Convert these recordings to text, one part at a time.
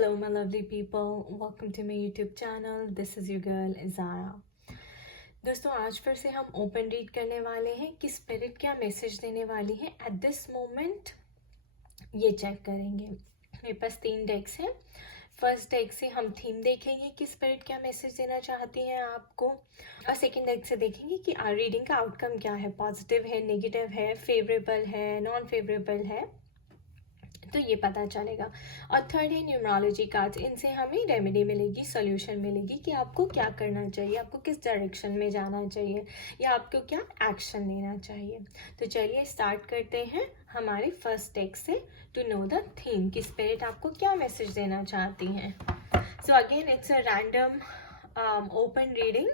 Hello my lovely people, welcome to my YouTube channel. This is your girl Zara. दोस्तों आज फिर से हम ओपन रीड करने वाले हैं कि स्पिरिट क्या मैसेज देने वाली है एट दिस मोमेंट। ये चेक करेंगे। मेरे पास 3 डेक्स हैं। फर्स्ट डेक से हम थीम देखेंगे कि स्पिरिट क्या मैसेज देना चाहती है आपको, और सेकंड डेक से देखेंगे कि रीडिंग का आउटकम क्या है, पॉजिटिव है, नेगेटिव है, फेवरेबल है, नॉन फेवरेबल है, तो ये पता चलेगा। और थर्ड है न्यूमरोलॉजी कार्ड्स। इनसे हमें रेमेडी मिलेगी, सोल्यूशन मिलेगी कि आपको क्या करना चाहिए, आपको किस डायरेक्शन में जाना चाहिए या आपको क्या एक्शन लेना चाहिए। तो चलिए स्टार्ट करते हैं हमारे फर्स्ट टेक से टू नो द थीम कि स्पिरिट आपको क्या मैसेज देना चाहती हैं। So again it's a random open reading.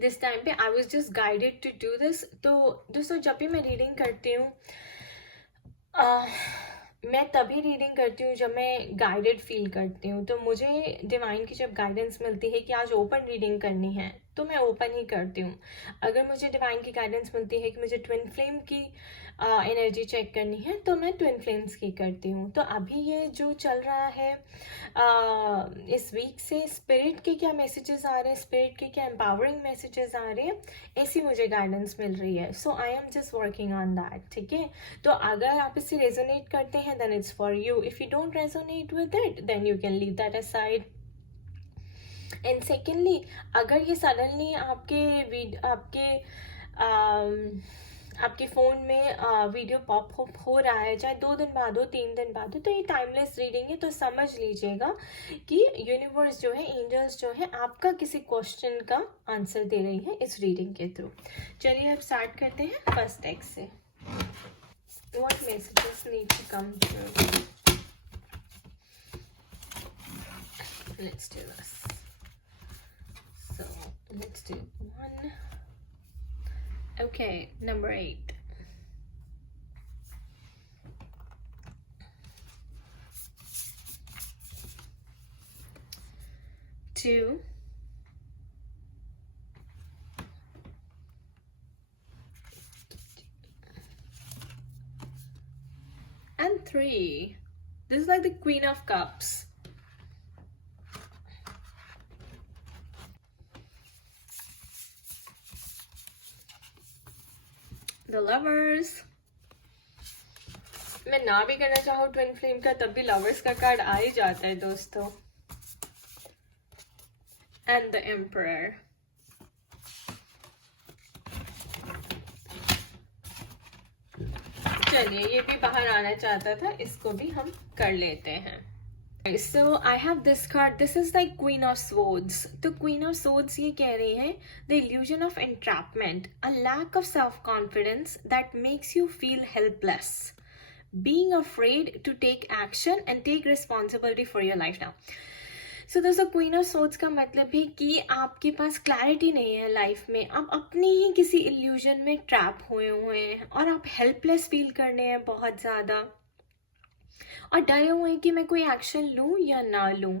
This time पे I was just guided to do this. तो दोस्तों जब भी मैं रीडिंग करती हूँ मैं तभी रीडिंग करती हूँ जब मैं गाइडेड फील करती हूँ। तो मुझे डिवाइन की जब गाइडेंस मिलती है कि आज ओपन रीडिंग करनी है तो मैं ओपन ही करती हूँ। अगर मुझे डिवाइन की गाइडेंस मिलती है कि मुझे ट्विन फ्लेम की एनर्जी चेक करनी है तो मैं ट्विन फ्लेम्स की करती हूँ। तो अभी ये जो चल रहा है इस वीक से स्पिरिट के क्या मैसेजेस आ रहे हैं, स्पिरिट के क्या एम्पावरिंग मैसेजेस आ रहे हैं, ऐसी मुझे गाइडेंस मिल रही है। So I am just working on that. ठीक है, तो अगर आप इससे रेजोनेट करते हैं then it's for you. If you don't resonate with it then you can leave that aside. And secondly, अगर ये सडनली आपके फ़ोन में वीडियो पॉप हो रहा है, चाहे 2 दिन बाद हो, 3 दिन बाद हो, तो ये टाइमलेस रीडिंग है। तो समझ लीजिएगा कि यूनिवर्स जो है, एंजल्स जो है, आपका किसी क्वेश्चन का आंसर दे रही है इस रीडिंग के थ्रू। चलिए अब स्टार्ट करते हैं फर्स्ट टेक्स्ट से। What messages need to come through? Let's do this. So let's do 1. Okay, number 8. Two. And 3. This is like the Queen of Cups. The Lovers. मैं ना भी करना चाहूँ ट्विन फ्लेम का तब भी लवर्स का कार्ड आ ही जाता है दोस्तों। And the Emperor. चलिए ये भी बाहर आना चाहता था, इसको भी हम कर लेते हैं। So I have this card. This is like Queen of Swords. तो Queen of Swords ये कह रही है the illusion of entrapment, a lack of self-confidence that makes you feel helpless, being afraid to take action and take responsibility for your life now. सो दोस्तों queen of swords का मतलब है कि आपके पास क्लैरिटी नहीं है लाइफ में, आप अपनी ही किसी इल्यूजन में ट्रैप हुए हैं और आप हेल्पलेस फील करने हैं बहुत ज़्यादा, और डरे हुए हैं कि मैं कोई एक्शन लूँ या ना लूँ।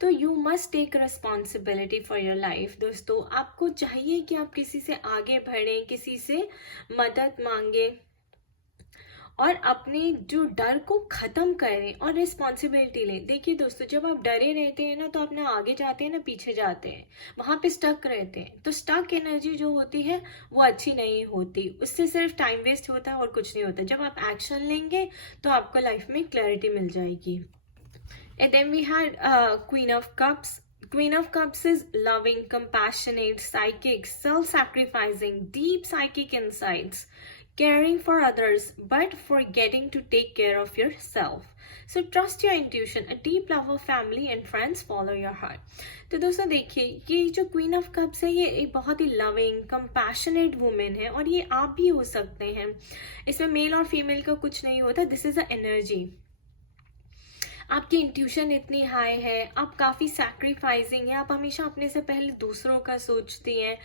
तो you must take responsibility for your life. दोस्तों आपको चाहिए कि आप किसी से आगे बढ़ें, किसी से मदद मांगे और अपने जो डर को ख़त्म करें और रिस्पॉन्सिबिलिटी लें। देखिए दोस्तों जब आप डरे रहते हैं ना तो आप ना आगे जाते हैं ना पीछे जाते हैं, वहाँ पे स्टक रहते हैं। तो स्टक एनर्जी जो होती है वो अच्छी नहीं होती, उससे सिर्फ टाइम वेस्ट होता है और कुछ नहीं होता। जब आप एक्शन लेंगे तो आपको लाइफ में क्लैरिटी मिल जाएगी। And then we had queen of cups. Queen of Cups is loving, compassionate, psychic, self-sacrificing, deep psychic insights, caring for others, but forgetting to take care of yourself. So trust your intuition, a deep love of family and friends, follow your heart. तो दोस्तों देखिए ये जो queen of cups है ये एक बहुत ही loving, compassionate women है और ये आप भी हो सकते हैं। इसमें मेल और फीमेल का कुछ नहीं होता, दिस इज अ एनर्जी। आपकी इंट्यूशन इतनी हाई है, आप काफ़ी सैक्रिफाइसिंग है, आप हमेशा अपने से पहले दूसरों का सोचती हैं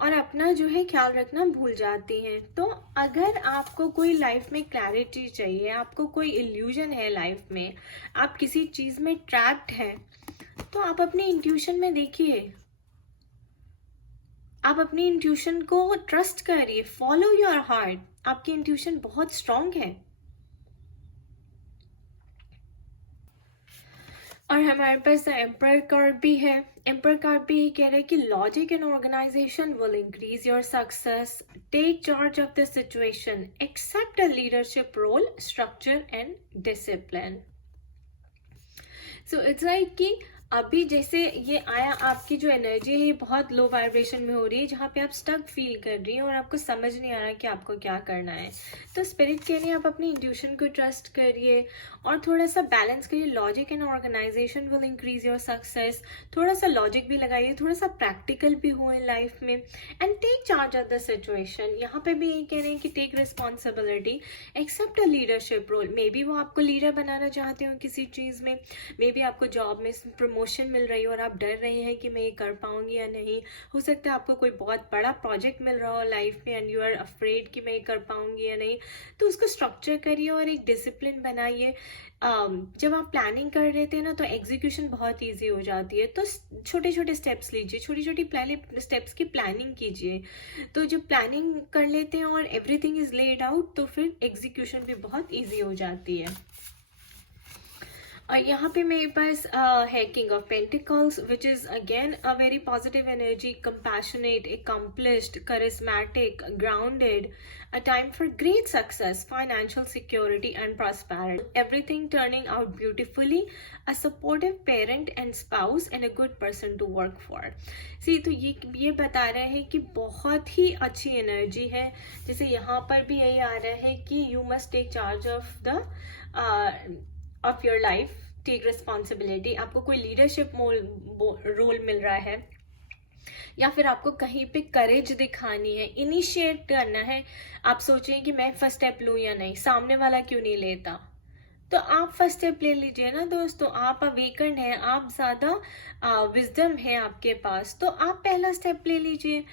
और अपना जो है ख्याल रखना भूल जाती हैं। तो अगर आपको कोई लाइफ में क्लैरिटी चाहिए, आपको कोई इल्यूजन है लाइफ में, आप किसी चीज़ में ट्रैप्ड हैं, तो आप अपनी इंट्यूशन में देखिए, आप अपनी इंट्यूशन को ट्रस्ट करिए, फॉलो योर हार्ट। आपकी इंट्यूशन बहुत स्ट्रांग है। और हमारे पास एम्पर कार्ड भी है। एम्पर कार्ड भी कह रहे हैं कि logic and organisation will increase your success, take charge of the situation, accept a leadership role, structure and discipline. So it's like कि अभी जैसे ये आया, आपकी जो एनर्जी है ये बहुत लो वाइब्रेशन में हो रही है, जहाँ पे आप स्टक फील कर रही हैं और आपको समझ नहीं आ रहा कि आपको क्या करना है। तो स्पिरिट कह रही है आप अपनी इंट्यूशन को ट्रस्ट करिए और थोड़ा सा बैलेंस करिए। Logic and organisation will increase your success. थोड़ा सा लॉजिक भी लगाइए, थोड़ा सा प्रैक्टिकल भी हुए लाइफ में, and take charge of the situation. यहाँ पे भी यही कह रहे हैं कि take responsibility, accept a leadership role. Maybe वो आपको लीडर बनाना चाहते हो किसी चीज़ में, मे बी आपको जॉब में प्रमोशन मिल रही हो और आप डर रहे हैं कि मैं ये कर पाऊंगी या नहीं। हो सकता है आपको कोई बहुत बड़ा प्रोजेक्ट मिल रहा हो लाइफ में एंड यू आर अफ्रेड कि मैं ये कर पाऊंगी या नहीं। तो उसको स्ट्रक्चर करिए और एक डिसिप्लिन बनाइए। जब आप प्लानिंग कर रहे थे ना तो एग्जीक्यूशन बहुत ईजी हो जाती है। तो छोटे छोटे स्टेप्स लीजिए, छोटी छोटी पहले स्टेप्स की प्लानिंग कीजिए। तो जब प्लानिंग कर लेते हैं और एवरीथिंग इज लेड आउट तो फिर एग्जीक्यूशन भी बहुत ईजी हो जाती है। और यहाँ पे मेरे पास है king of pentacles, which is again a very positive energy, compassionate, accomplished, charismatic, grounded, a time for great success, financial security and prosperity, everything turning out beautifully, a supportive parent and spouse and a good person to work for. See, तो ये बता रहे हैं कि बहुत ही अच्छी energy है। जैसे यहाँ पर भी यही आ रहा है कि you must take charge of your life, take responsibility. आपको कोई लीडरशिप रोल मिल रहा है या फिर आपको कहीं पे करेज दिखानी है, इनिशिएट करना है। आप सोचें कि मैं फर्स्ट स्टेप लूं या नहीं, सामने वाला क्यों नहीं लेता, तो आप फर्स्ट स्टेप ले लीजिए ना दोस्तों। आप अवेकन्ड हैं, आप ज्यादा विजडम है आपके पास, तो आप पहला स्टेप ले लीजिए।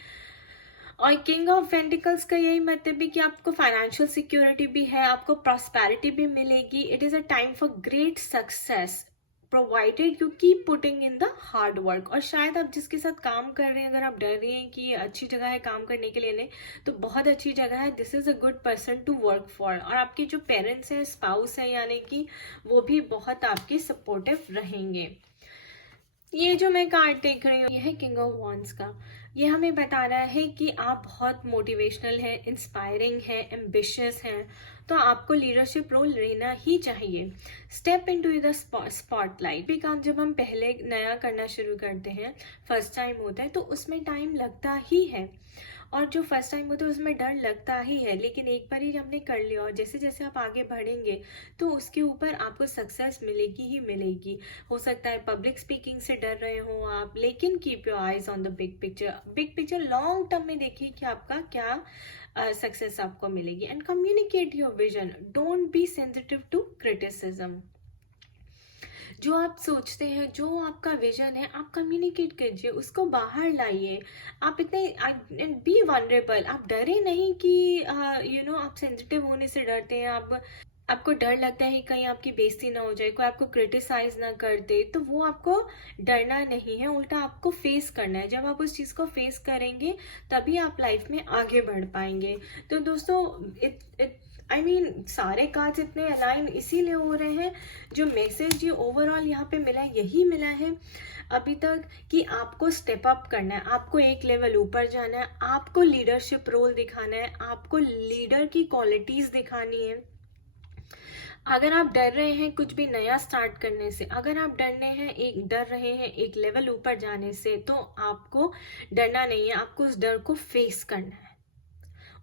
और किंग ऑफ पेंटिकल्स का यही मतलब है कि आपको फाइनेंशियल सिक्योरिटी भी है, आपको प्रॉस्पेरिटी भी मिलेगी। It is a time for great success provided you keep putting in the hard work. और शायद आप जिसके साथ काम कर रहे हैं, अगर आप डर रही हैं कि ये अच्छी जगह है काम करने के लिए, नहीं तो बहुत अच्छी जगह है। This is a good person to work for. और आपके जो पेरेंट्स हैं, स्पाउस है, यानी कि वो भी बहुत आपके सपोर्टिव रहेंगे। ये जो मैं कार्ड देख रही हूँ ये है किंग ऑफ वॉन्ड्स का। ये हमें बता रहा है कि आप बहुत मोटिवेशनल हैं, इंस्पायरिंग हैं, एम्बिशियस हैं, तो आपको लीडरशिप रोल लेना ही चाहिए। Step into the spotlight. भी काम जब हम पहले नया करना शुरू करते हैं, फर्स्ट टाइम होता है, तो उसमें टाइम लगता ही है। और जो फर्स्ट टाइम होता है उसमें डर लगता ही है, लेकिन एक बार ही हमने कर लिया और जैसे जैसे आप आगे बढ़ेंगे तो उसके ऊपर आपको सक्सेस मिलेगी ही मिलेगी। हो सकता है पब्लिक स्पीकिंग से डर रहे हो आप, लेकिन keep your eyes on the big picture. Big picture long term में देखिए कि आपका क्या सक्सेस आपको मिलेगी। And communicate your vision, don't be sensitive to criticism. जो आप सोचते हैं, जो आपका विजन है, आप कम्युनिकेट कीजिए, उसको बाहर लाइए। आप इतने बी वनरेबल, आप डरे नहीं कि आप सेंसिटिव होने से डरते हैं। आपको डर लगता है कहीं आपकी बेइज्जती ना हो जाए, कोई आपको क्रिटिसाइज ना कर दे, तो वो आपको डरना नहीं है, उल्टा आपको फेस करना है। जब आप उस चीज़ को फेस करेंगे तभी आप लाइफ में आगे बढ़ पाएंगे। तो दोस्तों सारे कार्ड्स इतने अलाइन इसीलिए हो रहे हैं। जो मैसेज ये ओवरऑल यहाँ पे मिला है यही मिला है अभी तक, कि आपको स्टेप अप करना है, आपको एक लेवल ऊपर जाना है, आपको लीडरशिप रोल दिखाना है, आपको लीडर की क्वालिटीज दिखानी है। अगर आप डर रहे हैं कुछ भी नया स्टार्ट करने से, अगर आप डर रहे हैं एक लेवल ऊपर जाने से, तो आपको डरना नहीं है, आपको उस डर को फेस करना है।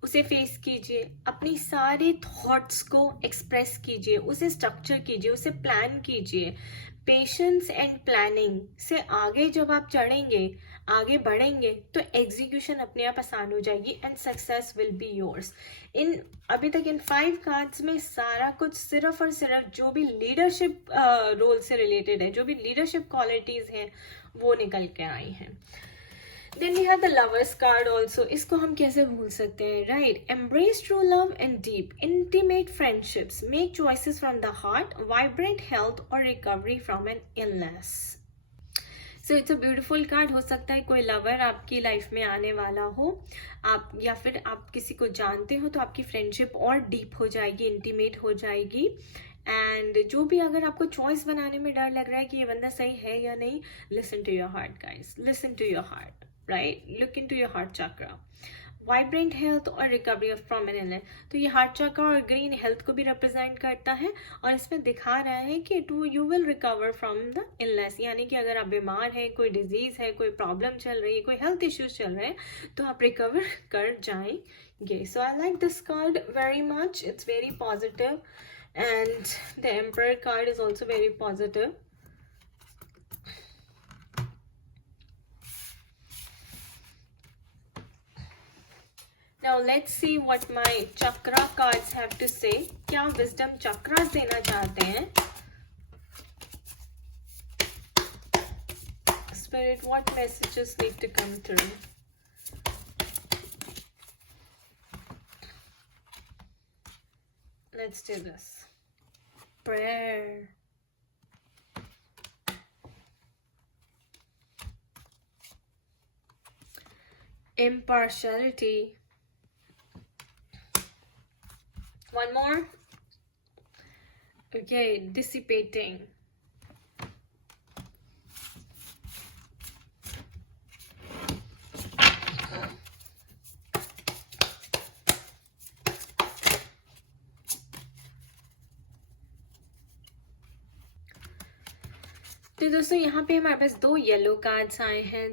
उसे फेस कीजिए, अपनी सारे थॉट्स को एक्सप्रेस कीजिए, उसे स्ट्रक्चर कीजिए, उसे प्लान कीजिए। पेशेंस एंड प्लानिंग से आगे जब आप चढ़ेंगे, आगे बढ़ेंगे, तो एग्जीक्यूशन अपने आप आसान हो जाएगी and success will be yours. अभी तक इन 5 कार्ड्स में सारा कुछ सिर्फ और सिर्फ जो भी लीडरशिप रोल से रिलेटेड है, जो भी लीडरशिप क्वालिटीज हैं, वो निकल के आई हैं। Then we have the lovers card also. इसको हम कैसे भूल सकते हैं, right? Embrace true love and deep, intimate friendships. Make choices from the heart, vibrant health or recovery from an illness. So it's a beautiful card. हो सकता है कोई लवर आपकी लाइफ में आने वाला हो, आप या फिर आप किसी को जानते हो, तो आपकी फ्रेंडशिप और डीप हो जाएगी, इंटीमेट हो जाएगी। एंड जो भी अगर आपको चॉइस बनाने में डर लग रहा है कि ये बंदा सही है या नहीं, listen to your heart guys, listen to your heart, right, look in to your heart chakra. Vibrant health और recovery of from an illness, तो ये हार्ट चक्र और ग्रीन हेल्थ को भी रिप्रेजेंट करता है और इसमें दिखा रहा है कि you will recover from the illness, यानी कि अगर आप बीमार हैं, कोई डिजीज है, कोई प्रॉब्लम चल रही है, कोई हेल्थ इश्यूज चल रहे हैं, तो आप रिकवर कर जाएंगे। So I like this card very much, it's very positive and the Emperor card is also very positive. Now let's see what my chakra cards have to say. क्या wisdom chakras देना चाहते हैं? Spirit, what messages need to come through? Let's do this. Prayer. Impartiality. One more. Okay, dissipating. तो दोस्तों यहाँ पे हमारे पास 2 yellow cards आए हैं,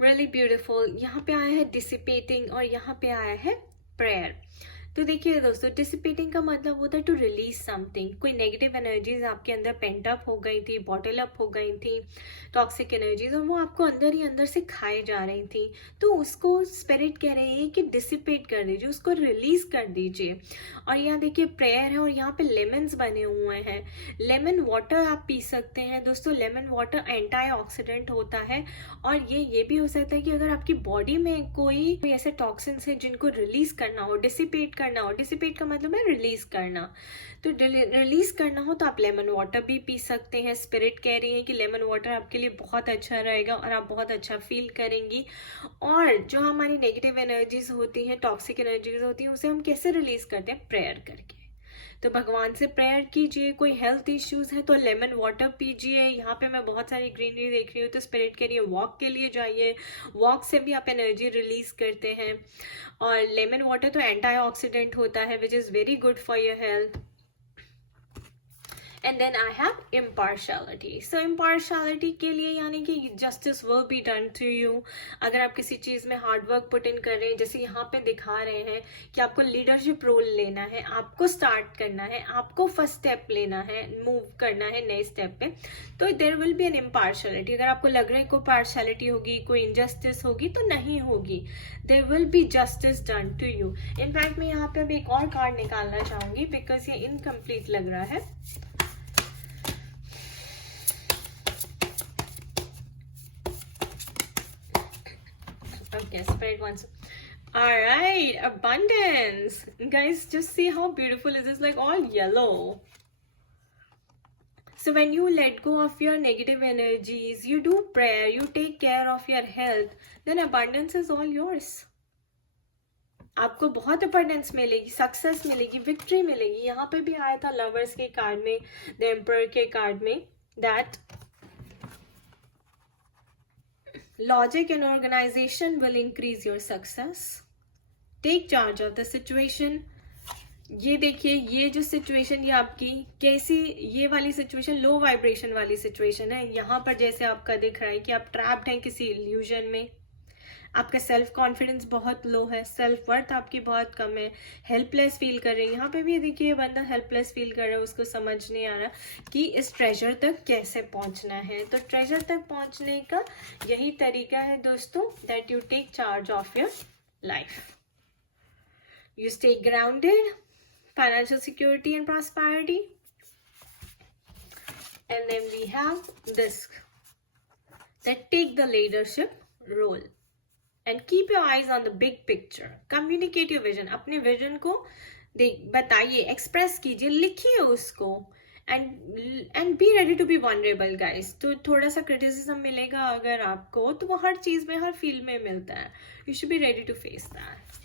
रियली ब्यूटीफुल। यहाँ पे आया है डिसिपेटिंग और यहाँ पे आया है प्रेयर। तो देखिए दोस्तों, डिसिपेटिंग का मतलब होता है टू रिलीज समथिंग। कोई नेगेटिव एनर्जीज आपके अंदर पेंट अप हो गई थी, बॉटल अप हो गई थी, टॉक्सिक एनर्जीज, और वो आपको अंदर ही अंदर से खाए जा रही थी, तो उसको स्पिरिट कह रहे हैं कि डिसिपेट कर दीजिए, उसको रिलीज कर दीजिए। और यहाँ देखिए प्रेयर है और यहाँ पे लेमन्स बने हुए हैं। लेमन वाटर आप पी सकते हैं दोस्तों। लेमन वाटर एंटीऑक्सीडेंट होता है और ये भी हो सकता है कि अगर आपकी बॉडी में कोई ऐसे टॉक्सिन्स है जिनको रिलीज करना हो, डिसिपेट करना हो, डिसिपेट का मतलब है रिलीज करना, तो रिलीज करना हो तो आप लेमन वाटर भी पी सकते हैं। स्पिरिट कह रही है कि लेमन वाटर आपके लिए बहुत अच्छा रहेगा और आप बहुत अच्छा फील करेंगी। और जो हमारी नेगेटिव एनर्जीज होती हैं, टॉक्सिक एनर्जीज होती हैं, उसे हम कैसे रिलीज करते हैं? प्रेयर करके। तो भगवान से प्रेयर कीजिए। कोई हेल्थ इश्यूज है तो लेमन वाटर पीजिए। यहाँ पे मैं बहुत सारी ग्रीनरी देख रही हूँ, तो स्पिरिट के लिए वॉक के लिए जाइए, वॉक से भी आप एनर्जी रिलीज करते हैं। और लेमन वाटर तो एंटीऑक्सीडेंट होता है, which is very good for your health. And then I have impartiality. So impartiality के लिए यानी कि justice will be done to you. अगर आप किसी चीज में हार्ड वर्क पुट इन कर रहे हैं, जैसे यहाँ पे दिखा रहे हैं कि आपको लीडरशिप रोल लेना है, आपको स्टार्ट करना है, आपको फर्स्ट स्टेप लेना है, मूव करना है नए स्टेप पे, तो there will be an impartiality. अगर आपको लग रहा है कोई पार्शलिटी होगी, कोई इनजस्टिस होगी, तो नहीं होगी। There will be justice done to you. In fact मैं यहाँ पे अभी एक और कार्ड निकालना चाहूंगी बिकॉज ये इनकम्प्लीट लग रहा है। Okay, spirit wants. All right, abundance. Guys, just see how beautiful is this, like all yellow. So when you let go of your negative energies, you do prayer, you take care of your health, then abundance is all yours. आपको बहुत abundance मिलेगी, success मिलेगी, victory मिलेगी। यहाँ पे भी आया था लवर्स के कार्ड में, द एम्परर के कार्ड में, that logic and organization will increase your success. Take charge of the situation. ये देखिए, ये जो सिचुएशन ये आपकी कैसी, ये वाली सिचुएशन लो वाइब्रेशन वाली सिचुएशन है। यहाँ पर जैसे आपका दिख रहा है कि आप ट्रैप्ड हैं किसी इल्यूजन में, आपका सेल्फ कॉन्फिडेंस बहुत लो है, सेल्फ वर्थ आपकी बहुत कम है, हेल्पलेस फील कर रहे हैं। यहाँ पे भी देखिए बंदा हेल्पलेस फील कर रहा है, उसको समझ नहीं आ रहा कि इस ट्रेजर तक कैसे पहुंचना है। तो ट्रेजर तक पहुंचने का यही तरीका है दोस्तों, that you take charge of your life, you stay grounded, financial security and prosperity, and then we have this, that take the leadership role and keep your eyes on the big picture. Communicate your vision. अपने vision को बताइए, express कीजिए, लिखिए उसको, and be ready to be vulnerable guys. तो थोड़ा सा criticism मिलेगा अगर आपको, तो वो हर चीज में, हर फील्ड में मिलता है. You should be ready to face that.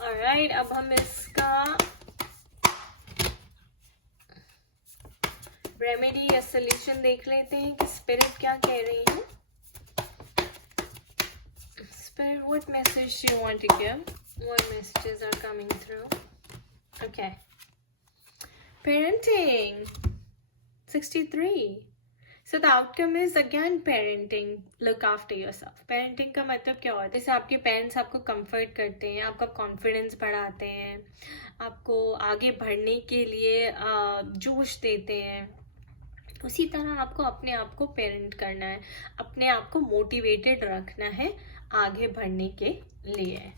Alright, अब हम इसका रेमेडी या सोल्यूशन देख लेते हैं कि स्पिरिट क्या कह रही है. Spirit, what message do you want to give? What messages are coming through? Okay. Parenting. 63. So the outcome is again parenting. Look after yourself. Parenting का मतलब क्या होता है? जैसे आपके पेरेंट्स आपको कंफर्ट करते हैं, आपका कॉन्फिडेंस बढ़ाते हैं, आपको आगे बढ़ने के लिए जोश देते हैं. उसी तरह आपको अपने आप को पेरेंट करना है, अपने आप को मोटिवेटेड रखना है आगे बढ़ने के लिए.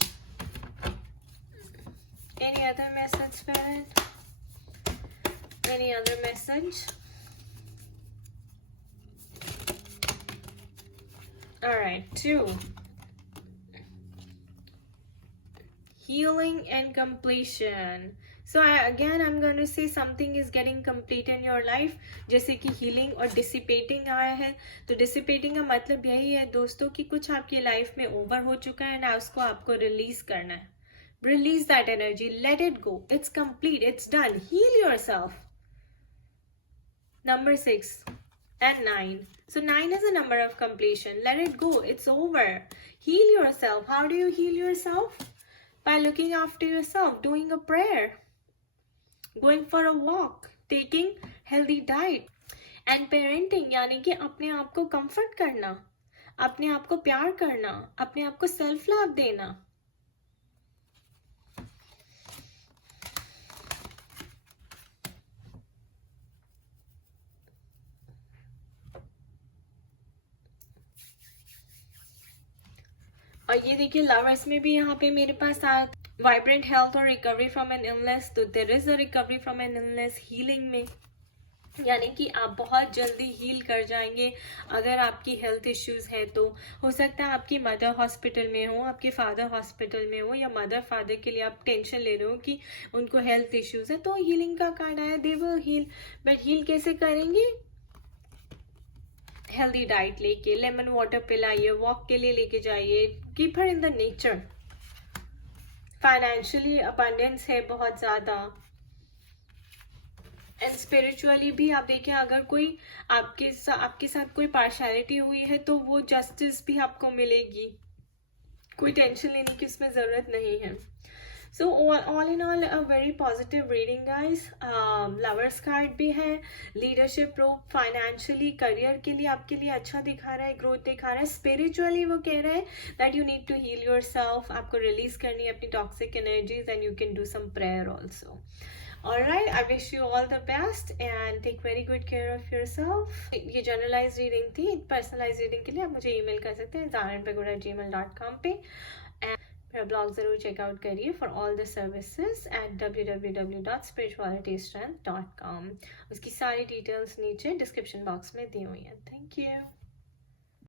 Any other message, parent? Any other message? All right, 2. Healing and completion. So I'm going to say something is getting complete in your life. जैसे कि healing और dissipating आया है, तो dissipating का मतलब यही है दोस्तों कि कुछ आपकी लाइफ में ओवर हो चुका है ना, उसको आपको रिलीज करना है. Release that energy, let it go. It's complete, it's done. Heal yourself. Number 6 and 9. So 9 is a number of completion. Let it go, it's over. Heal yourself. How do you heal yourself? By looking after yourself, doing a prayer, going for a walk, taking healthy diet. And parenting यानी कि अपने आप को comfort करना, अपने आप को प्यार करना, अपने आप को self love देना. और ये देखिए लवर्स में भी यहाँ पे मेरे पास वाइब्रेंट हेल्थ और रिकवरी फ्रॉम एन इलनेस. तो there is a recovery from an illness. Healing में यानी कि आप बहुत जल्दी हील कर जाएंगे अगर आपकी हेल्थ इश्यूज है. तो हो सकता है आपकी मदर हॉस्पिटल में हो, आपके फादर हॉस्पिटल में हो, या मदर फादर के लिए आप टेंशन ले रहे हो कि उनको हेल्थ इश्यूज है. तो हीलिंग का कार्ड आया, they will heal. But heal कैसे करेंगे? हेल्दी डाइट लेके, लेमन वाटर पिलाइए, वॉक के लिए लेके जाइए, keep her in the nature. Financially abundance है बहुत ज्यादा. एंड स्पिरिचुअली भी आप देखिए, अगर कोई आपके साथ कोई पार्शियलिटी हुई है तो वो जस्टिस भी आपको मिलेगी. कोई टेंशन लेने की इसमें जरूरत नहीं है. So all in all a very positive reading guys. Lovers card भी है, leadership rope, financially career के लिए आपके लिए अच्छा दिखा रहा है, growth दिखा रहा है. spiritually वो कह रहा है that you need to heal yourself. आपको release करनी है अपनी toxic energies and you can do some prayer also. Alright, I wish you all the best and take very good care of yourself. ये generalized reading थी. personalized reading के लिए आप मुझे email कर सकते हैं zarinpagoda@gmail.com पे. मेरा ब्लॉग ज़रूर चेकआउट करिए for all the services at www.spiritualitystrength.com. उसकी सारी डिटेल्स नीचे डिस्क्रिप्शन बॉक्स में दी हुई हैं. Thank you.